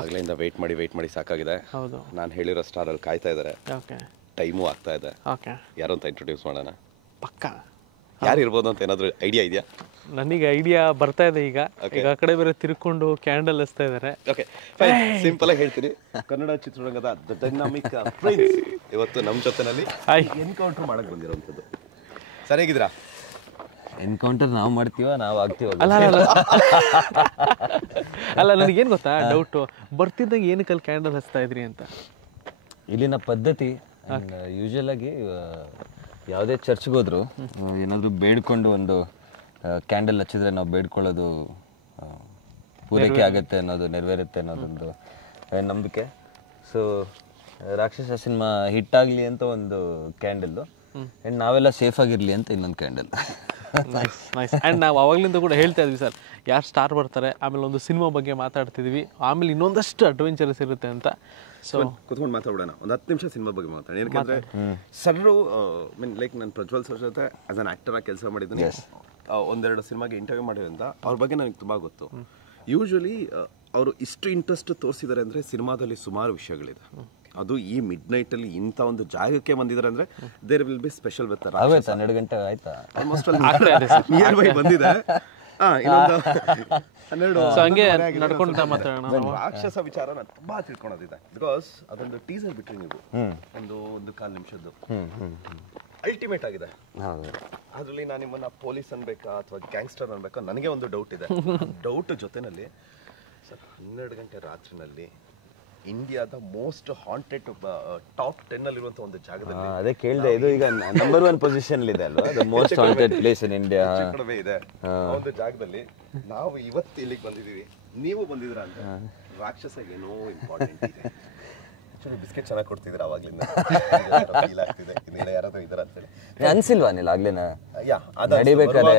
ಆಗ್ಲಿಂದ ವೆಯ್ಟ್ ಮಾಡಿ ಸಾಕಾಗಿದೆ. ಹೌದು, ನಾನು ಹೇಳಿರೋ ಸ್ಟಾರಲ್ಲಿ ಕಾಯ್ತಾ ಇದ್ದಾರೆ. ಓಕೆ, ಟೈಮು ಆಗ್ತಾ ಇದೆ. ಓಕೆ, ಯಾರು ಅಂತ ಇಂಟ್ರೊಡ್ಯೂಸ್ ಮಾಡೋಣ. ಪಕ್ಕ ಯಾರು ಇರ್ಬೋದು ಅಂತ ಏನಾದರೂ ಐಡಿಯಾ ಇದೆಯಾ? ನನಗೆ ಐಡಿಯಾ ಬರ್ತಾ ಇದೆ ಈಗ. ಆ ಕಡೆ ಬೇರೆ ತಿರ್ಕೊಂಡು ಕ್ಯಾಂಡಲ್ ಹಚ್ತಾ ಇದ್ದಾರೆ. ಓಕೆ, ಸಿಂಪಲ್ ಆಗಿ ಹೇಳ್ತೀನಿ. ಕನ್ನಡ ಚಿತ್ರರಂಗದ ಡೈನಾಮಿಕ್ ಫ್ರೆಂಡ್ಸ್ ಇವತ್ತು ನಮ್ಮ ಜೊತೆನಲ್ಲಿ ಎನ್ಕೌಂಟರ್ ಮಾಡಕ್ ಬಂದಿರೋಂಥದ್ದು. ಸರಿಯಾಗಿದ್ದೀರಾ? ಎನ್ಕೌಂಟರ್ ನಾವು ಮಾಡ್ತೀವ, ನಾವು ಆಗ್ತೀವ? ಅಲ್ಲ ನನಗೇನು ಗೊತ್ತಾ ಡೌಟು, ಬರ್ತಿದ್ದಾಗ ಏನಕ್ಕೆ ಅಲ್ಲಿ ಕ್ಯಾಂಡಲ್ ಹಚ್ತಾ ಇದ್ರಿ ಅಂತ. ಇಲ್ಲಿನ ಪದ್ಧತಿ ಯೂಶಲ್ ಆಗಿ ಯಾವುದೇ ಚರ್ಚ್ಗೆ ಹೋದ್ರು ಏನಾದರೂ ಬೇಡ್ಕೊಂಡು ಒಂದು ಕ್ಯಾಂಡಲ್ ಹಚ್ಚಿದ್ರೆ ನಾವು ಬೇಡ್ಕೊಳ್ಳೋದು ಪೂರೈಕೆ ಆಗುತ್ತೆ ಅನ್ನೋದು, ನೆರವೇರುತ್ತೆ ಅನ್ನೋದೊಂದು ನಂಬಿಕೆ. ಸೊ ರಾಕ್ಷಸ ಸಿನಿಮಾ ಹಿಟ್ ಆಗಲಿ ಅಂತ ಒಂದು ಕ್ಯಾಂಡಲ್ಲು, ಆ್ಯಂಡ್ ನಾವೆಲ್ಲ ಸೇಫ್ ಆಗಿರಲಿ ಅಂತ ಇನ್ನೊಂದು ಕ್ಯಾಂಡಲ್. Nice nice. ಆ್ಯಂಡ್ ನಾವು ಅವಾಗಲಿಂದ ಕೂಡ ಹೇಳ್ತಾ ಇದ್ವಿ ಸರ್, ಯಾರು ಸ್ಟಾರ್ ಬರ್ತಾರೆ, ಆಮೇಲೆ ಒಂದು ಸಿನಿಮಾ ಬಗ್ಗೆ ಮಾತಾಡ್ತಿದ್ವಿ, ಆಮೇಲೆ ಇನ್ನೊಂದಷ್ಟು ಅಡ್ವೆಂಚರಸ್ ಇರುತ್ತೆ ಅಂತ. ಸೊ ಕುತ್ಕೊಂಡು ಮಾತಾಡೋಣ ಒಂದು 10 ನಿಮಿಷ ಸಿನಿಮಾ ಬಗ್ಗೆ ಮಾತಾಡೋಣ. ಏನಕ್ಕೆ ಸರ್ರು ಮೀನ್ ಲೈಕ್ ನಾನು ಪ್ರಜ್ವಲ್ ಸರ್ ಜೊತೆ ಆಸ್ ಅನ್ ಆ್ಯಕ್ಟರ್ ಆಗಿ ಕೆಲಸ ಮಾಡಿದ್ದೀನಿ. ಒಂದೆರಡು ಸಿನಿಮಾಗೆ ಇಂಟರ್ವ್ಯೂ ಮಾಡಿರೋದ್ರಿಂದ ಅವ್ರ ಬಗ್ಗೆ ನನಗೆ ತುಂಬ ಗೊತ್ತು. ಯೂಶ್ವಲಿ ಅವರು ಇಷ್ಟು ಇಂಟ್ರೆಸ್ಟ್ ತೋರಿಸಿದ್ದಾರೆ ಅಂದರೆ ಸಿನಿಮಾದಲ್ಲಿ ಸುಮಾರು ವಿಷಯಗಳಿದೆ. ಅದು ಈ ಮಿಡ್ ನೈಟಲ್ಲಿ ಇಂಥ ಒಂದು ಜಾಗಕ್ಕೆ ಬಂದಿದ್ದಾರೆ ಅಂದರೆ there will be special with 12 ಗಂಟೆ ಆಯ್ತಾ ಆಲ್ಮೋಸ್ಟ್ ನಿಯರ್ ಬೈ ಬಂದಿದೆ. ಇನ್ನೊಂದು 12 ಹಂಗೆ ನಡ್ಕೊಂಡು ಮಾತಾಡೋಣ. ರಾಕ್ಷಸ ವಿಚಾರ ನಾನು ತುಂಬಾ ತಿಳ್ಕೊಳೋದಿದೆ. ಬಿಕಾಸ್ ಅದೊಂದು ಟೀಸರ್ ಬಿಟ್ರಿ ನೀವು, ಒಂದು 1/4 ನಿಮಿಷದ್ದು ಅಲ್ಟಿಮೇಟ್ ಆಗಿದೆ. ಅದರಲ್ಲಿ ನಾನು ನಿಮ್ಮನ್ನ ಪೊಲೀಸ್ ಅನ್ಬೇಕಾ ಅಥವಾ ಗ್ಯಾಂಗ್ಸ್ಟರ್ ಅನ್ಬೇಕಾ ನನಗೆ ಒಂದು ಡೌಟ್ ಇದೆ. ಡೌಟ್ ಜೊತೆನಲ್ಲಿ ಸರ್ 12 ಗಂಟೆ ರಾತ್ರಿನಲ್ಲಿ ಇಂಡಿಯಾದ ಮೋಸ್ಟ್ ಹಾಂಟೆಡ್ ಟಾಪ್ 10 ಅಲ್ಲಿರುವಂತ ಒಂದು ಜಾಗದಲ್ಲಿ, ಅದೇ ಕೇಳಿದೆ, ಇದು ಈಗ ನಂಬರ್ 1 ಪೊಸಿಷನ್ ಇದೆ ಅಲ್ವಾ, the most haunted place in India ಕಡಿಮೆ ಇದೆ. ಆ ಒಂದು ಜಾಗದಲ್ಲಿ ನಾವು ಇವತ್ತು ಇಲ್ಲಿಗೆ ಬಂದಿದ್ದೀವಿ, ನೀವು ಬಂದಿದ್ದೀರಾ ಅಂತ ರಾಕ್ಷಸ ಏನೋ ಇಂಪಾರ್ಟೆಂಟ್ ಇದೆ. ಆಕ್ಚುಲಿ ಬಿಸ್ಕೆಟ್ ಚೆನ್ನಾಗಿ ಕೊಡ್ತಿದ್ದೀರಾ ಅವಾಗ್ಲಿಂದ, ಫೀಲ್ ಆಗ್ತಿದೆ ಇನ್ನೇನು ಯಾರಾದ್ರೂ ಇದಾರ ಅಂತ ಹೇಳಿ. ಅನ್ಸಿಲ್ವಾ ನೀನು ಆಗ್ಲೇನ ನಡಿಬೇಕಾದ್ರೆ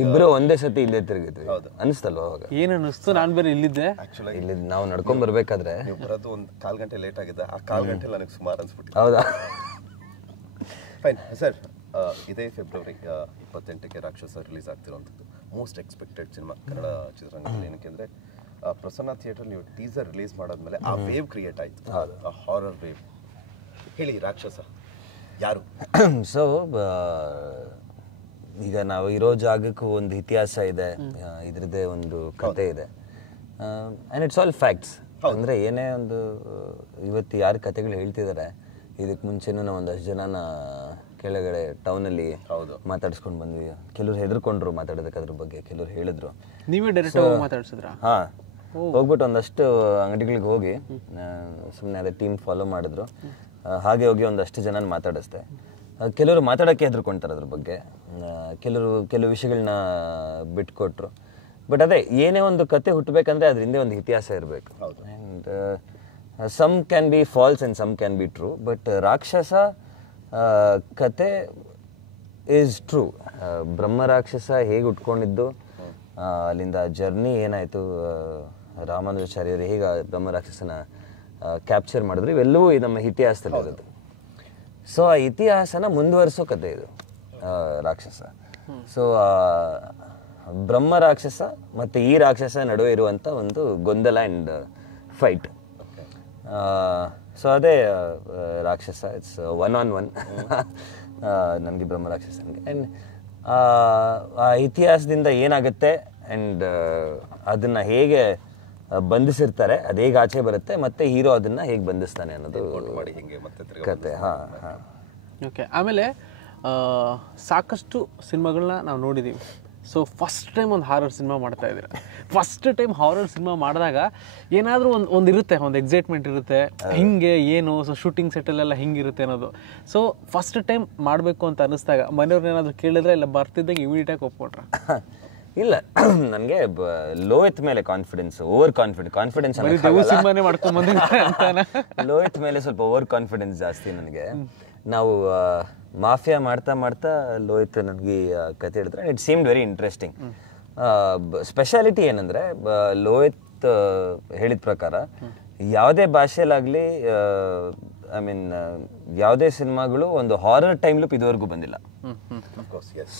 ಇಬ್ರು ಒಂದೇ ಸತಿ ಇಲ್ಲೇ ತಿರುಗಿದ್ವಿ, ಅನಿಸ್ತಲ್ವಾ ಅವಾಗ? ಏನು ಅನಿಸ್ತು, ನಾನು ಬೇರೆ ಇಲ್ಲಿದ್ದೆ. ಆಕ್ಚುಲಿ ಇಲ್ಲಿ ನಾವು ನಡ್ಕೊಂಡ್ ಬರ್ಬೇಕಾದ್ರೆ ನೀವು ಬರೋದು ಒಂದು 1/4 ಗಂಟೆ ಲೇಟ್ ಆಗಿದೆ. ಆ 1/4 ಗಂಟೆ ನನಗೆ ಸುಮಾರು ಅನ್ಸ್ಬಿಟ್ಟಿದೆ. ಹೌದಾ? ಫೈನ್ ಸರ್, ಇದೇ ಫೆಬ್ರವರಿ 28ಕ್ಕೆ ರಾಕ್ಷಸ ರಿಲೀಸ್ ಆಗ್ತಿರೋಂಥದ್ದು ಮೋಸ್ಟ್ ಎಕ್ಸ್ಪೆಕ್ಟೆಡ್ ಸಿನಿಮಾ ಕನ್ನಡ ಚಿತ್ರರಂಗದಲ್ಲಿ. ಏನಕ್ಕೆ ಅಂದರೆ ಪ್ರಸನ್ನ ಥಿಯೇಟರ್ ನೀವು ಟೀಸರ್ ರಿಲೀಸ್ ಮಾಡಾದ್ಮೇಲೆ ಆ ವೇವ್ ಕ್ರಿಯೇಟ್ ಆಯಿತು, ಆ ಹಾರರ್ ವೇವ್. ಹೇಳಿ, ರಾಕ್ಷಸ ಯಾರು? ಸೊ ಈಗ ನಾವು ಇರೋ ಜಾಗಕ್ಕೂ ಒಂದು ಇತಿಹಾಸ ಇದೆ, ಇದ್ರದ್ದೇ ಒಂದು ಕತೆ ಇದೆ, ಆ್ಯಂಡ್ ಇಟ್ಸ್ ಆಲ್ ಫ್ಯಾಕ್ಟ್ಸ್. ಅಂದರೆ ಏನೇ ಒಂದು ಇವತ್ತು ಯಾರು ಕತೆಗಳು ಹೇಳ್ತಿದ್ದಾರೆ, ಇದಕ್ಕೆ ಮುಂಚೆನೂ ನಾವು ಒಂದಷ್ಟು ಜನನ ಕೆಳಗಡೆ ಟೌನಲ್ಲಿ ಮಾತಾಡ್ಸ್ಕೊಂಡು ಬಂದ್ವಿ. ಕೆಲವ್ರು ಹೆದರ್ಕೊಂಡ್ರು ಮಾತಾಡೋದಕ್ಕೆ ಅದ್ರ ಬಗ್ಗೆ, ಕೆಲವ್ರು ಹೇಳಿದ್ರು. ನೀವೇ ಡೈರೆಕ್ಟ್ ಮಾತಾಡ್ಸಿದ್ರಾ? ಹಾಂ, ಹೋಗ್ಬಿಟ್ಟು ಒಂದಷ್ಟು ಅಂಗಡಿಗಳಿಗೆ ಹೋಗಿ ಸುಮ್ಮನೆ ಅದೇ ಟೀಮ್ ಫಾಲೋ ಮಾಡಿದ್ರು. ಹಾಗೆ ಹೋಗಿ ಒಂದಷ್ಟು ಜನ ಮಾತಾಡಿಸ್ದೆ. ಕೆಲವರು ಮಾತಾಡೋಕ್ಕೆ ಹೆದರ್ಕೊಂತಾರೆ ಅದ್ರ ಬಗ್ಗೆ, ಕೆಲವು ವಿಷಯಗಳನ್ನ ಬಿಟ್ಕೊಟ್ರು. ಬಟ್ ಅದೇ ಏನೇ ಒಂದು ಕತೆ ಹುಟ್ಟಬೇಕಂದ್ರೆ ಅದ್ರ ಹಿಂದೆ ಒಂದು ಇತಿಹಾಸ ಇರಬೇಕು. And some can be false and some can be true. But ರಾಕ್ಷಸ ಕತೆ ಈಸ್ ಟ್ರೂ. ಬ್ರಹ್ಮ ರಾಕ್ಷಸ ಹೇಗೆ ಉಟ್ಕೊಂಡಿದ್ದು, ಅಲ್ಲಿಂದ ಜರ್ನಿ ಏನಾಯಿತು, ರಾಮಾನುಜಾಚಾರ್ಯರು ಹೇಗೆ ಬ್ರಹ್ಮ ರಾಕ್ಷಸನ ಕ್ಯಾಪ್ಚರ್ ಮಾಡಿದ್ರು, ಇವೆಲ್ಲವೂ ನಮ್ಮ ಇತಿಹಾಸದಲ್ಲಿರೋದು. ಸೊ ಆ ಇತಿಹಾಸನ ಮುಂದುವರಿಸೋ ಕತೆ ಇದು ರಾಕ್ಷಸ. ಸೊ ಬ್ರಹ್ಮ ರಾಕ್ಷಸ ಮತ್ತು ಈ ರಾಕ್ಷಸ ನಡುವೆ ಇರುವಂಥ ಒಂದು ಗೊಂದಲ ಆ್ಯಂಡ್ ಫೈಟ್. ಸೊ ಅದೇ ರಾಕ್ಷಸ. ಇಟ್ಸ್ 1-on-1 ನನಗೆ ಬ್ರಹ್ಮ ರಾಕ್ಷಸನಿಗೆ. ಆ್ಯಂಡ್ ಆ ಇತಿಹಾಸದಿಂದ ಏನಾಗುತ್ತೆ ಆ್ಯಂಡ್ ಅದನ್ನು ಹೇಗೆ ಬಂಧಿಸಿರ್ತಾರೆ, ಅದು ಹೇಗೆ ಆಚೆ ಬರುತ್ತೆ, ಮತ್ತು ಹೀರೋ ಅದನ್ನು ಹೇಗೆ ಬಂಧಿಸ್ತಾನೆ ಅನ್ನೋದು ಕತೆ. ಹಾಂ ಹಾಂ. ಓಕೆ. ಆಮೇಲೆ ಸಾಕಷ್ಟು ಸಿನಿಮಾಗಳನ್ನ ನಾವು ನೋಡಿದ್ದೀವಿ. ಸೊ ಫಸ್ಟ್ ಟೈಮ್ ಒಂದು ಹಾರರ್ ಸಿನಿಮಾ ಮಾಡ್ತಾ ಇದ್ದೀರಾ. ಫಸ್ಟ್ ಟೈಮ್ ಹಾರರ್ ಸಿನಿಮಾ ಮಾಡಿದಾಗ ಏನಾದರೂ ಒಂದು ಇರುತ್ತೆ, ಒಂದು ಎಕ್ಸೈಟ್ಮೆಂಟ್ ಇರುತ್ತೆ, ಹಿಂಗೆ ಏನು ಸೊ ಶೂಟಿಂಗ್ ಸೆಟ್ಟಲ್ಲೆಲ್ಲ ಹಿಂಗಿರುತ್ತೆ ಅನ್ನೋದು. ಸೊ ಫಸ್ಟ್ ಟೈಮ್ ಮಾಡಬೇಕು ಅಂತ ಅನ್ನಿಸ್ದಾಗ ಮನೆಯವ್ರನ್ನ ಏನಾದರೂ ಕೇಳಿದ್ರೆ ಇಲ್ಲ ಬರ್ತಿದ್ದಾಗ ಇಮಿಡಿಯೇಟಾಗಿ ಒಪ್ಕೊಟ್ರ? ಇಲ್ಲ, ನನಗೆ ಲೋಹಿತ್ ಮೇಲೆ ಕಾನ್ಫಿಡೆನ್ಸ್, ಓವರ್ ಕಾನ್ಫಿಡೆನ್ಸ್ ಸಿನಿಮಾನೇ ಮಾಡ್ಕೊಂಡು ಬಂದಿದ್ದೆ ಅಂತಾನ. ಲೋಹಿತ್ ಮೇಲೆ ಸ್ವಲ್ಪ ಓವರ್ ಕಾನ್ಫಿಡೆನ್ಸ್ ಜಾಸ್ತಿ ನನಗೆ. ನಾವು ಮಾಫಿಯಾ ಮಾಡ್ತಾ ಮಾಡ್ತಾ ಲೋಹಿತ್ ನನಗೆ ಕತೆ ಹೇಳಿದ್ರೆ it seemed very interesting. Speciality ಏನಂದರೆ ಲೋಹಿತ್ ಹೇಳಿದ ಪ್ರಕಾರ ಯಾವುದೇ ಭಾಷೆಯಲ್ಲಾಗಲಿ ಐ ಮೀನ್ ಯಾವುದೇ ಸಿನಿಮಾಗಳು ಒಂದು ಹಾರರ್ ಟೈಮ್ ಲೂಪ್ ಇದುವರೆಗೂ ಬಂದಿಲ್ಲ.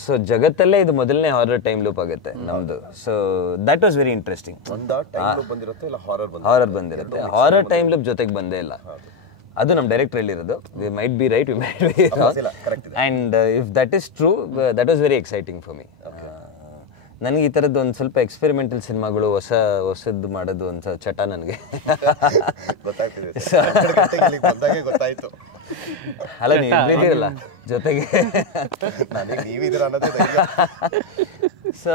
ಸೊ ಜಗತ್ತಲ್ಲೇ ಇದು ಮೊದಲನೇ ಹಾರರ್ ಟೈಮ್ ಲೂಪ್ ಆಗುತ್ತೆ ನಮ್ದು. So that was very interesting. Horror ಬಂದಿರುತ್ತೆ, ಹಾರರ್ ಟೈಮ್ ಲೂಪ್ ಜೊತೆಗೆ ಬಂದೇ ಇಲ್ಲ. ಅದು ನಮ್ಮ ಡೈರೆಕ್ಟರ್ ಹೇಳಿರೋದು. We might be right, we might be wrong. And if that is true, that was very exciting for me. ನನಗೆ ಈ ಥರದ್ದು ಒಂದು ಸ್ವಲ್ಪ ಎಕ್ಸ್ಪೆರಿಮೆಂಟಲ್ ಸಿನಿಮಾಗಳು ಹೊಸದ್ದು ಮಾಡೋದು ಒಂದು ಚಟ ನನಗೆ. ಅಲ್ಲ, ನೀವಿದ್ದೀರಲ್ಲ ಜೊತೆಗೆ. So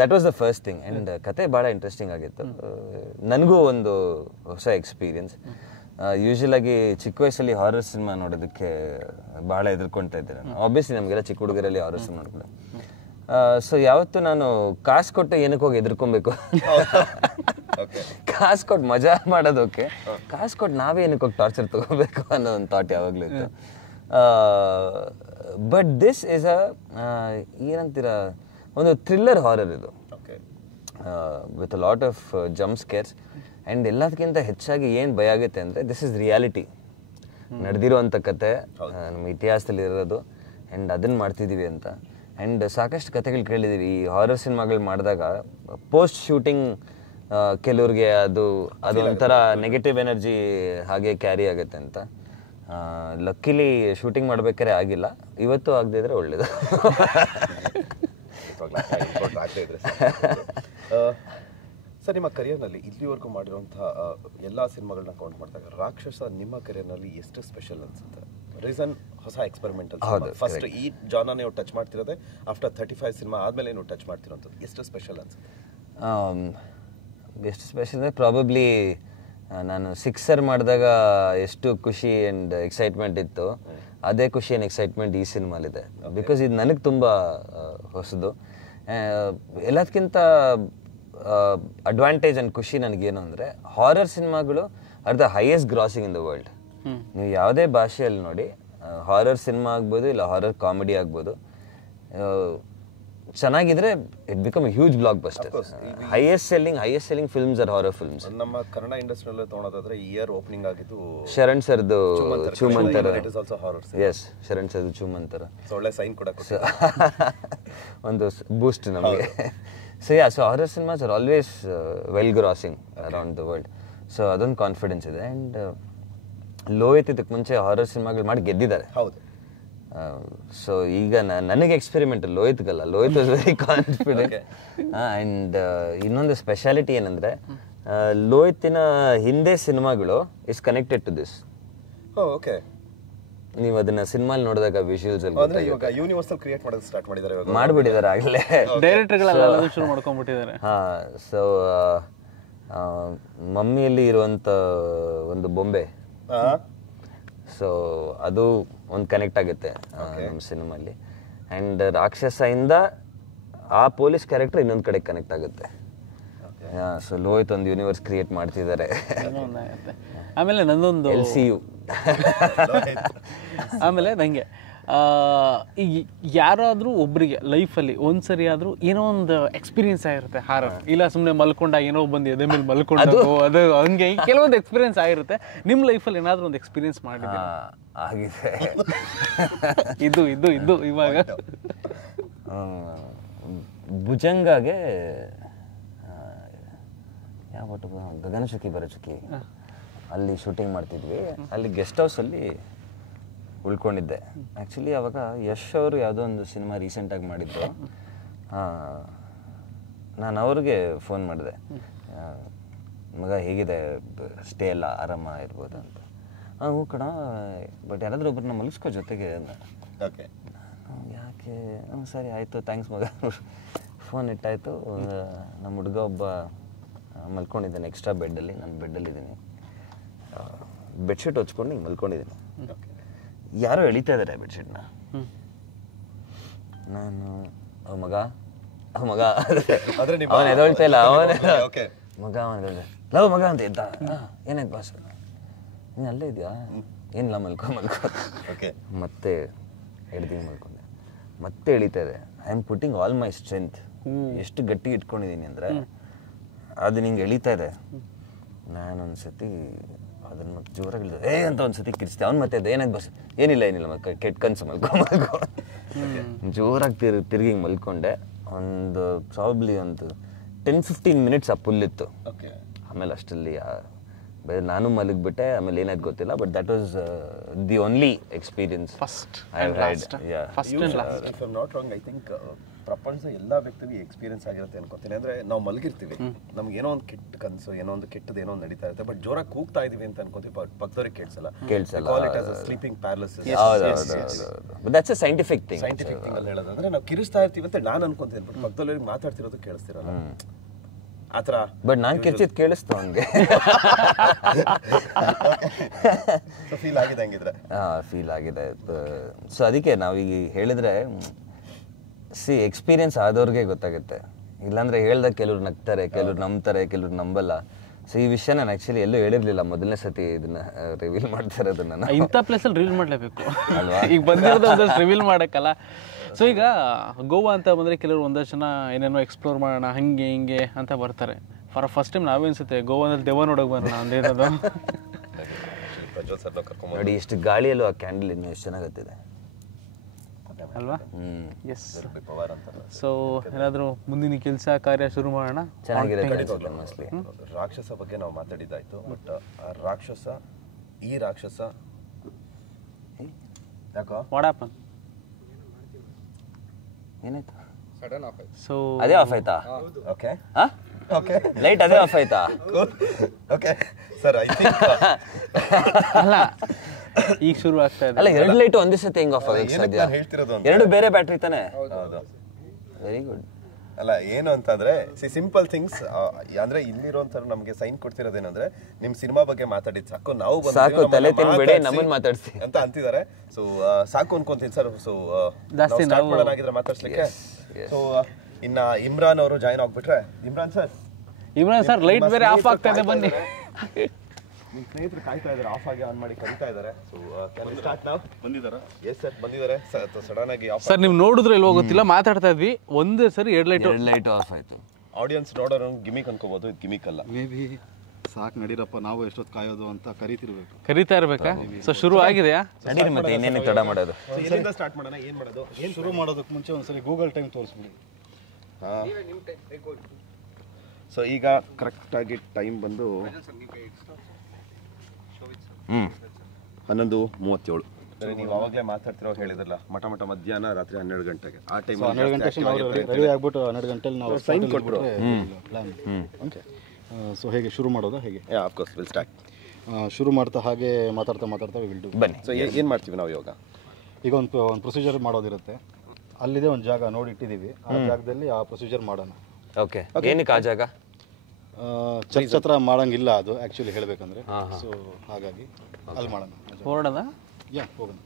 that was the first thing. And ಕತೆ ಭಾಳ ಇಂಟ್ರೆಸ್ಟಿಂಗ್ ಆಗಿತ್ತು. ನನಗೂ ಒಂದು ಹೊಸ ಎಕ್ಸ್ಪೀರಿಯನ್ಸ್. ಯೂಶಲ್ ಆಗಿ ಚಿಕ್ಕ ವಯಸ್ಸಲ್ಲಿ ಹಾರರ್ ಸಿನಿಮಾ ನೋಡೋದಕ್ಕೆ ಭಾಳ ಎದುರ್ಕೊಳ್ತಾ ಇದ್ದೆ ನಾನು. ಆಬ್ವಿಯಸ್ಲಿ ನಮಗೆಲ್ಲ ಚಿಕ್ಕ ಹುಡುಗರಲ್ಲಿ ಹಾರರ್ ಸಿನಿಮಾ ನೋಡ್ಬಿಟ್ಟು. ಸೊ ಯಾವತ್ತು ನಾನು ಕಾಸು ಕೊಟ್ಟು ಏನಕ್ಕೆ ಹೋಗಿ ಎದುರ್ಕೊಬೇಕು, ಕಾಸು ಕೊಟ್ಟು ಮಜಾ ಮಾಡೋದಕ್ಕೆ, ಕಾಸು ಕೊಟ್ಟು ನಾವೇ ಏನಕ್ಕೆ ಹೋಗಿ ಟಾರ್ಚರ್ ತಗೋಬೇಕು ಅನ್ನೋ ಒಂದು ಥಾಟ್ ಯಾವಾಗಲೂ ಇತ್ತು. ಬಟ್ ದಿಸ್ ಈಸ್ ಏನಂತೀರ, ಒಂದು ಥ್ರಿಲ್ಲರ್ ಹಾರರ್ ಇದು, with a lot of jump scarce. And ಎಲ್ಲದಕ್ಕಿಂತ ಹೆಚ್ಚಾಗಿ ಏನು ಭಯ ಆಗುತ್ತೆ ಅಂದರೆ, ದಿಸ್ ಇಸ್ ರಿಯಾಲಿಟಿ, ನಡೆದಿರೋವಂಥ ಕತೆ, ನಮ್ಮ ಇತಿಹಾಸದಲ್ಲಿ ಇರೋದು. ಆ್ಯಂಡ್ ಅದನ್ನು ಮಾಡ್ತಿದ್ದೀವಿ ಅಂತ. ಆ್ಯಂಡ್ ಸಾಕಷ್ಟು ಕತೆಗಳು ಕೇಳಿದ್ದೀವಿ ಈ ಹಾರರ್ ಸಿನಿಮಾಗಳು ಮಾಡಿದಾಗ. ಪೋಸ್ಟ್ ಶೂಟಿಂಗ್ ಕೆಲವ್ರಿಗೆ ಅದೊಂಥರ ನೆಗೆಟಿವ್ ಎನರ್ಜಿ ಹಾಗೆ ಕ್ಯಾರಿ ಆಗುತ್ತೆ ಅಂತ. ಲಕ್ಕಿಲಿ ಶೂಟಿಂಗ್ ಮಾಡ್ಬೇಕಾದ್ರೆ ಆಗಿಲ್ಲ, ಇವತ್ತು ಆಗದೆ ಇದ್ರೆ ಒಳ್ಳೇದು. ಸರ್, ನಿಮ್ಮ ಕರಿಯರ್ನಲ್ಲಿ ಇಲ್ಲಿವರೆಗೂ ಮಾಡಿರುವಂತಹ ಎಲ್ಲ ಸಿನಿಮಾಗಳನ್ನ ಕೌಂಟ್ ಮಾಡಿದಾಗ ರಾಕ್ಷಸ ನಿಮ್ಮ ಕರಿಯರ್ನಲ್ಲಿ ಎಷ್ಟು ಸ್ಪೆಷಲ್ ಅನ್ಸುತ್ತೆ? ರೀಸನ್ ಹೊಸ ಎಕ್ಸ್ಪೆರಿಮೆಂಟಲ್. ಫಸ್ಟ್ ಈ ಜಾನ ನೀವು ಟಚ್ ಮಾಡ್ತಿರೋದೆ ಆಫ್ಟರ್ 35 ಸಿನಿಮಾ ಆದಮೇಲೆ ನೀವು ಟಚ್ ಮಾಡ್ತಿರೋಂಥದ್ದು. ಎಷ್ಟು ಸ್ಪೆಷಲ್ ಅನ್ಸುತ್ತೆ? ಎಷ್ಟು ಸ್ಪೆಷಲ್ ಅಂದರೆ ಪ್ರಾಬಬ್ಲಿ ನಾನು ಸಿಕ್ಸರ್ ಮಾಡಿದಾಗ ಎಷ್ಟು ಖುಷಿ ಆ್ಯಂಡ್ ಎಕ್ಸೈಟ್ಮೆಂಟ್ ಇತ್ತು, ಅದೇ ಖುಷಿ ಆ್ಯಂಡ್ ಎಕ್ಸೈಟ್ಮೆಂಟ್ ಈ ಸಿನಿಮಾಲಿದೆ. ಬಿಕಾಸ್ ಇದು ನನಗೆ ತುಂಬ ಹೊಸದು. ಎಲ್ಲದಕ್ಕಿಂತ ಅಡ್ವಾಂಟೇಜ್ ಆ್ಯಂಡ್ ಖುಷಿ ನನಗೇನು ಅಂದರೆ, ಹಾರರ್ ಸಿನಿಮಾಗಳು are the highest grossing in the world. ನೀವು ಯಾವುದೇ ಭಾಷೆಯಲ್ಲಿ ನೋಡಿ, ಹಾರರ್ ಸಿನಿಮಾ ಆಗ್ಬೋದು ಇಲ್ಲ ಹಾರರ್ ಕಾಮಿಡಿ ಆಗ್ಬೋದು, ಚೆನ್ನಾಗಿದ್ರೆ it become a huge blockbuster. Highest selling films are horror films. ನಮ್ಮ ಕನ್ನಡ ಇಂಡಸ್ಟ್ರಿಯಲ್ಲಿ ತಗೊಳೋದಾದ್ರೆ ಇಯರ್ ಓಪನಿಂಗ್ ಆಗಿದ್ದು ಶರಣ್ ಸರ್ದು ಚೂಮಂತರ. ಎಸ್, ಶರಣ್ ಸರ್ದು ಚೂಮಂತರ ಒಳ್ಳೆ ಸೈನ್ ಕೂಡ ಒಂದು ಬೂಸ್ಟ್ ನಮಗೆ. So yeah, so horror cinemas are always well grossing around the world. So ಅದೊಂದು ಕಾನ್ಫಿಡೆನ್ಸ್ ಇದೆ. ಆ್ಯಂಡ್ ಲೋಹಿತ್ ಇದಕ್ಕೆ ಮುಂಚೆ ಹಾರರ್ ಸಿನಿಮಾಗಳು ಮಾಡಿ ಗೆದ್ದಿದ್ದಾರೆ. ಹೌದು. ಸೊ ಈಗ ನನಗೆ ಎಕ್ಸ್ಪೆರಿಮೆಂಟ್, ಲೋಹಿತ್ಗಲ್ಲ, Lohith was very confident. And ಇನ್ನೊಂದು ಸ್ಪೆಷಾಲಿಟಿ ಏನಂದರೆ, ಲೋಹಿತಿನ ಹಿಂದೆ ಸಿನಿಮಾಗಳು is connected to this. Okay. ನೀವು ಅದನ್ನ ಸಿನಿಮಾಲ್ ನೋಡಿದಾಗ ವಿಜುವಲ್ಸ್ ಅಲ್ಲಿ ಯೂನಿವರ್ಸಲ್ ಕ್ರಿಯೇಟ್ ಮಾಡೋದು ಸ್ಟಾರ್ಟ್ ಮಾಡಿದ್ದಾರೆ, ಮಾಡಿಬಿಟ್ಟಿದ್ದಾರೆ ಆಗಲೇ, ಡೈರೆಕ್ಟರ್ಗಳೆಲ್ಲ ಶುರು ಮಾಡ್ಕೊಂಡ್ಬಿಟ್ಟಿದ್ದಾರೆ. ಸೊ ಮಮ್ಮಿಯಲ್ಲಿ ಇರುವಂಥ ಒಂದು ಬೊಂಬೆ, ಸೊ ಅದು ಒಂದು ಕನೆಕ್ಟ್ ಆಗುತ್ತೆ ನಮ್ಮ ಸಿನಿಮಾಲಿ. ಆ್ಯಂಡ್ ರಾಕ್ಷಸದಿಂದ ಆ ಪೊಲೀಸ್ ಕ್ಯಾರೆಕ್ಟರ್ ಇನ್ನೊಂದು ಕಡೆ ಕನೆಕ್ಟ್ ಆಗುತ್ತೆ. ಸೊ ಲೋಹಿತ್ ಒಂದು ಯೂನಿವರ್ಸ್ ಕ್ರಿಯೇಟ್ ಮಾಡ್ತಿದ್ದಾರೆ. ಆಮೇಲೆ ನಂದೊಂದು LCU. ಆಮೇಲೆ ನನಗೆ ಈಗ ಯಾರಾದರೂ ಒಬ್ಬರಿಗೆ ಲೈಫಲ್ಲಿ ಒಂದ್ಸರಿ ಆದರೂ ಏನೋ ಒಂದು ಎಕ್ಸ್ಪೀರಿಯನ್ಸ್ ಆಗಿರುತ್ತೆ ಹಾರರ್. ಇಲ್ಲ ಸುಮ್ಮನೆ ಮಲ್ಕೊಂಡಾಗ ಏನೋ ಬಂದು ಎದೆ ಮೇಲೆ ಮಲ್ಕೊಂಡಾಗ ಅದು ಹಂಗೆ ಕೆಲವೊಂದು ಎಕ್ಸ್ಪೀರಿಯನ್ಸ್ ಆಗಿರುತ್ತೆ. ನಿಮ್ಮ ಲೈಫಲ್ಲಿ ಏನಾದರೂ ಒಂದು ಎಕ್ಸ್ಪೀರಿಯನ್ಸ್ ಮಾಡಿದ್ದೀರಾ? ಆಗಿದೆ. ಇದು ಇವಾಗ ಭುಜಂಗಾಗೆ ಯಾವ ಗಗನಚುಕ್ಕಿ ಬರಚುಕ್ಕಿ ಅಲ್ಲಿ ಶೂಟಿಂಗ್ ಮಾಡ್ತಿದ್ವಿ. ಅಲ್ಲಿ ಗೆಸ್ಟ್ ಹೌಸಲ್ಲಿ ಉಳ್ಕೊಂಡಿದ್ದೆ. ಆ್ಯಕ್ಚುಲಿ ಅವಾಗ ಯಶ್ ಅವರು ಯಾವುದೋ ಒಂದು ಸಿನಿಮಾ ರೀಸೆಂಟಾಗಿ ಮಾಡಿದ್ರು. ನಾನು ಅವ್ರಿಗೆ ಫೋನ್ ಮಾಡಿದೆ, ಮಗ ಹೇಗಿದೆ, ಸ್ಟೇ ಎಲ್ಲ ಆರಾಮ ಇರ್ಬೋದು ಅಂತ. ಹ್ಞೂ ಕಣ, ಬಟ್ ಯಾರಾದರೂ ಒಬ್ಬರನ್ನ ಮಲಗಿಸ್ಕೋ ಜೊತೆಗೆ ಅಂದ. ಓಕೆ, ಯಾಕೆ? ಸರಿ ಆಯಿತು, ಥ್ಯಾಂಕ್ಸ್ ಮಗ. ಫೋನ್ ಇಟ್ಟಾಯಿತು. ನಮ್ಮ ಹುಡುಗ ಒಬ್ಬ ಮಲ್ಕೊಂಡಿದ್ದಾನೆ ಎಕ್ಸ್ಟ್ರಾ ಬೆಡ್ಡಲ್ಲಿ, ನಾನು ಬೆಡ್ಡಲ್ಲಿದ್ದೀನಿ. ಬೆಡ್ಶೀಟ್ ಹೊಚ್ಕೊಂಡು ಹಿಂಗೆ ಮಲ್ಕೊಂಡಿದ್ದೀನಿ. ಯಾರೋ ಎಳಿತಾ ಇದ್ದಾರೆ ಬೆಡ್ಶೀಟ್ನ. ನಾನು ಮಗ ಅವನ ಎದೊಳ್ತಾ ಇಲ್ಲ, ಮಗ ಲವ್ ಮಗ ಅಂತ ಇದ್ದ. ಏನಾಯ್ತು ಬಾಸ್? ನೀನು ಅಲ್ಲೇ ಇದೆಯಾ? ಏನಿಲ್ಲ, ಮಲ್ಕೊ. ಮತ್ತೆ ಹಿಡ್ದು ಮಲ್ಕೊಂಡೆ. ಮತ್ತೆ ಎಳಿತಾ ಇದೆ. I am putting all my strength. ಎಷ್ಟು ಗಟ್ಟಿ ಇಟ್ಕೊಂಡಿದ್ದೀನಿ ಅಂದರೆ ಅದು ನಿಂಗೆ ಎಳಿತಾ ಇದೆ. ನಾನೊಂದು ಸತಿ ಅದನ್ನು ಮತ್ತೆ ಜೋರಾಗಿ ಅಂತ ಒಂದ್ಸತಿ ಕಿರಿಸ್ತೆ ಅವ್ನು ಮತ್ತೆ ಏನಾಗಿ ಬಸ್ ಏನಿಲ್ಲ ಮತ್ತೆ ಕೆಟ್ಟ ಕನಸು ಮಲ್ಕೊ ಜೋರಾಗಿ ತಿರುಗಿ ಮಲ್ಕೊಂಡೆ. ಒಂದು ಪ್ರಾಬ್ಲಿ ಒಂದು 10-15 ಮಿನಿಟ್ಸ್ ಆ ಪುಲ್ಲಿತ್ತು. ಆಮೇಲೆ ಅಷ್ಟರಲ್ಲಿ ನಾನು ಮಲಗಿಬಿಟ್ಟೆ. ಆಮೇಲೆ ಏನಾಯ್ತು ಗೊತ್ತಿಲ್ಲ, but that was the only experience first and last. If I am not wrong, I think ಪ್ರಪಂಚದ ಎಲ್ಲ ವ್ಯಕ್ತಿಗೂ ಎಕ್ಸ್ಪೀರಿಯನ್ಸ್ ಆಗಿರುತ್ತೆ ಅನ್ಕೋತೀನಿ. ಅಂದ್ರೆ ನಾವು ಮಲಗಿರ್ತೀವಿ, ನಮ್ಗೆ ಏನೋ ಒಂದು ಕೆಟ್ಟ ಕನಸು, ಏನೋ ಒಂದು ಕೆಟ್ಟದ್ದು ಏನೋ ಒಂದು ನಡೀತಾ ಇರುತ್ತೆ, ಬಟ್ ಜೋರಾಗಿ ಕೂಗ್ತಾ ಇದೀವಿ ಅಂತ ಅನ್ಕೋತೀವಿ, ಬಟ್ ಪಕ್ಕದವ್ರಿಗೆ ಕೇಳಿಸಲ್ಲ. Call it as a sleeping paralysis. That's a scientific thing. Scientific thing ಅಲ್ಲಿ ಹೇಳೋದಂದ್ರೆ ನಾವು ಕಿರಿಸ್ತಾ ಇರ್ತೀವಿ ಅಂತ ನಾನು ಅನ್ಕೊಂತೀನಿ, ಬಟ್ ಪಕ್ಕದವ್ರಿಗೆ ಮಾತಾಡ್ತಿರೋದು ಕೇಳಿಸ್ತಿರಲ್ಲ ಆತರ. ಬಟ್ ನಾನು ಕಿರ್ಚಿದ್ ಕೇಳಿಸ್ತು ಅವನಿಗೆ. ಫೀಲ್ ಆಗಿದೆ ಹಂಗಿದ್ರೆ? ಫೀಲ್ ಆಗಿದೆ. ಸೊ ಅದಕ್ಕೆ ನಾವೀಗ ಹೇಳಿದ್ರೆ ಎಕ್ಸ್ಪೀರಿಯನ್ಸ್ ಆದವ್ರಿಗೆ ಗೊತ್ತಾಗುತ್ತೆ. ಇಲ್ಲಾಂದ್ರೆ ಹೇಳ್ದಾಗ ಕೆಲವ್ರು ನಗ್ತಾರೆ, ಕೆಲವ್ರು ನಂಬ್ತಾರೆ, ಕೆಲವ್ರು ನಂಬಲ್ಲ. ಸೊ ಈ ವಿಷಯ ನಾನು ಆ್ಯಕ್ಚುಲಿ ಎಲ್ಲೂ ಹೇಳಿರ್ಲಿಲ್ಲ, ಮೊದಲನೇ ಸತಿ ಇದನ್ನ ರಿವೀಲ್ ಮಾಡ್ತಾ ಇರೋದನ್ನ. ಇಂಥ ಪ್ಲೇಸಲ್ಲಿ ರಿವೀಲ್ ಮಾಡಲೇಬೇಕು ಈಗ ಬಂದಿರೋದು ಒಂದಷ್ಟು ರಿವೀಲ್ ಮಾಡೋಕ್ಕಲ್ಲ. ಸೊ ಈಗ ಗೋವಾ ಅಂತ ಬಂದರೆ ಕೆಲವರು ಒಂದಷ್ಟು ಜನ ಏನೇನೋ ಎಕ್ಸ್ಪ್ಲೋರ್ ಮಾಡೋಣ ಹಂಗೆ ಹಿಂಗೆ ಅಂತ ಬರ್ತಾರೆ. ಫಸ್ಟ್ ಟೈಮ್ ನಾವೇ ಅನ್ಸುತ್ತೆ ಗೋವಾದಲ್ಲಿ ದೆವ್ವ ನೋಡೋಕೆ ಬರೋಣ ಅಂದಿರೋದು. ನೋಡಿ ಎಷ್ಟು ಗಾಳಿಯಲ್ಲೂ ಆ ಕ್ಯಾಂಡಲ್ ಇನ್ನೂ ಎಷ್ಟು ಚೆನ್ನಾಗತ್ತಿದೆ ಅಲ್ವಾ? ಎಸ್. ಸೊ ಏನಾದರೂ ಮುಂದಿನ ಕೆಲಸ ಕಾರ್ಯ ಶುರು ಮಾಡೋಣ. ಚೆನ್ನಾಗಿರುತ್ತೆ ಮೋಸ್ಟ್ಲಿ. ರಾಕ್ಷಸ ಬಗ್ಗೆ ನಾವು ಮಾತಾಡಿದ್ದಾಯ್ತು, ಬಟ್ ಈ ರಾಕ್ಷಸ ಯಾಕೋ ವಾಡಾಪನ್ ಏನಾಯ್ತು? ಸಡನ್ ಆಫ್ ಆಯ್ತು. ಸೊ ಅದೇ ಆಫ್ ಆಯ್ತಾ? ಓಕೆ ಓಕೆ, ಲೈಟ್ ಅದೇ ಆಫ್ ಆಯ್ತಾ? ಓಕೆ ಸರ್, ಐ ಥಿಂಕ್ ಅಲ್ಲ ಈಗ ಶುರು ಆಗ್ತಾ ಇದೆ. ಅಲ್ಲ, ಎರಡು ಲೈಟ್ ಒಂದೇ ಸತಿ ಹೆಂಗ್ ಆಫ್ ಆಗಕ್ಕೆ ಸಾಧ್ಯ? ಹೇಳ್ತಿರೋದು ಎರಡು ಬೇರೆ ಬ್ಯಾಟ್ರಿ ತಾನೆ? ಹೌದು. Very good. ಅಲ್ಲ ಏನು ಅಂತಂದ್ರೆ ಸಿಂಪಲ್ ಥಿಂಗ್ಸ್. ಅಂದ್ರೆ ಇಲ್ಲಿರೋಂಥವ್ರು ನಮಗೆ ಸೈನ್ ಕೊಡ್ತಿರೋದೇನಂದ್ರೆ ನಿಮ್ ಸಿನಿಮಾ ಬಗ್ಗೆ ಮಾತಾಡಿದ್ ಸಾಕು, ನಾವು ಸಾಕು, ತಲೆ ತಿನ್ಬೇಡಿ, ನಮ್ಮನ್ನ ಮಾತಾಡ್ಸಿ ಅಂತ ಅಂತಿದ್ದಾರೆ. ಸೊ ಸಾಕು ಅನ್ಕೊಂತೀನಿ ಸರ್. ಸೊ ಜಾಸ್ತಿ ಸ್ಟಾರ್ಟ್ ಮಾಡೋಣಾಗಿದ್ರೆ ಮಾತಾಡ್ಸ್ಲಿಕ್ಕೆ. ಸೊ ಇನ್ನ ಇಮ್ರಾನ್ ಅವರು ಜಾಯ್ನ್ ಆಗ್ಬಿಟ್ರೆ. ಇಮ್ರಾನ್ ಸರ್ ಲೈಟ್ ಬೇರೆ ಆಫ್ ಆಗ್ತಾ ಇದೆ, ಬನ್ನಿ. ನಿಮ್ಮ ಸ್ನೇಹಿತರು ಕಾಯ್ತಾ ಇದ್ದಾರೆ, ಆಫ್ ಆಗಿ ಆನ್ ಮಾಡಿ ಕರೀತಾ ಇದ್ದಾರೆ. ಸೊ ಸ್ಟಾರ್ಟ್ ನಾವು. ಬಂದಿದ್ದಾರಾ? ಎಸ್ ಸರ್, ಬಂದಿದ್ದಾರೆ. ಸಡನ್ ಆಗಿ ಆಫ್. ಸರ್ ನೀವು ನೋಡಿದ್ರೆ ಇಲ್ವೋ ಗೊತ್ತಿಲ್ಲ, ಮಾತಾಡ್ತಾ ಇದ್ವಿ, ಒಂದೇ ಸರಿ ಎರಡು ಲೈಟ್ ಆಫ್ ಆಯ್ತು. ಆಡಿಯನ್ಸ್ ನೋಡೋರು ಗಿಮಿಕ್ ಅನ್ಕೋಬಹುದು, ಇದು ಗಿಮಿಕ್ ಅಲ್ಲ. ಮೇ ಬಿ ಸಾಕು ನಡೀರಪ್ಪ, ನಾವು ಎಷ್ಟೊತ್ತು ಕಾಯೋದು ಅಂತ ಕರೀತಾ ಇರ್ಬೇಕಾ? ಸೊ ಶುರು ಆಗಿದೆಯಾ? ನಡೀರಿ, ಮತ್ತೆ ಇನ್ನೇನು ತಡ ಮಾಡೋದು? ಎಲ್ಲಿಂದ ಸ್ಟಾರ್ಟ್ ಮಾಡೋಣ? ಏನು ಮಾಡೋದು? ಏನು ಶುರು ಮಾಡೋದಕ್ಕೆ ಮುಂಚೆ ಒಂದ್ಸರಿ ಗೂಗಲ್ ಟೈಮ್ ತೋರಿಸ್ಬಿಡಿ. ಹಾಂ, ಸೊ ಈಗ ಕರೆಕ್ಟಾಗಿ ಟೈಮ್ ಬಂದು 11:37. ನೀವು ಅವಾಗಲೇ ಮಾತಾಡ್ತಿರೋ ಹೇಳಿದ್ರಲ್ಲ, ಮಠ ಮಧ್ಯಾಹ್ನ ರಾತ್ರಿ 12 ಗಂಟೆಗೆ. ಆ ಟೈಮ್ 12 ಗಂಟೆಗೆ ರೆಡಿ ಆಗ್ಬಿಟ್ಟು 12 ಗಂಟೆಲಿ ನಾವು ಸೈನ್ ಕೊಟ್ಟರು ಪ್ಲಾನ್. ಓಕೆ, ಸೊ ಹೇಗೆ ಶುರು ಮಾಡೋದು? ಹೇಗೆ? Of course will start. ಶುರು ಮಾಡ್ತಾ ಹಾಗೆ ಮಾತಾಡ್ತಾ ವಿಲ್ ಡು. ಬನ್ನಿ. ಸೊ ಏನು ಮಾಡ್ತೀವಿ ನಾವು ಇವಾಗ? ಈಗ ಒಂದು ಪ್ರೊಸೀಜರ್ ಮಾಡೋದಿರುತ್ತೆ. ಅಲ್ಲಿದೆ ಒಂದು ಜಾಗ ನೋಡಿ ಇಟ್ಟಿದ್ದೀವಿ, ಆ ಜಾಗದಲ್ಲಿ ಆ ಪ್ರೊಸೀಜರ್ ಮಾಡೋಣ. ಓಕೆ, ಏನಕ್ಕೆ ಆ ಜಾಗ? ಚರ್ಚ್ ಹತ್ರ ಮಾಡೋಂಗಿಲ್ಲ ಅದು ಆ್ಯಕ್ಚುಲಿ ಹೇಳಬೇಕಂದ್ರೆ. ಸೊ ಹಾಗಾಗಿ ಅಲ್ಲಿ ಮಾಡೋಣ. ಹೊರಡದ ಹೋಗೋಣ.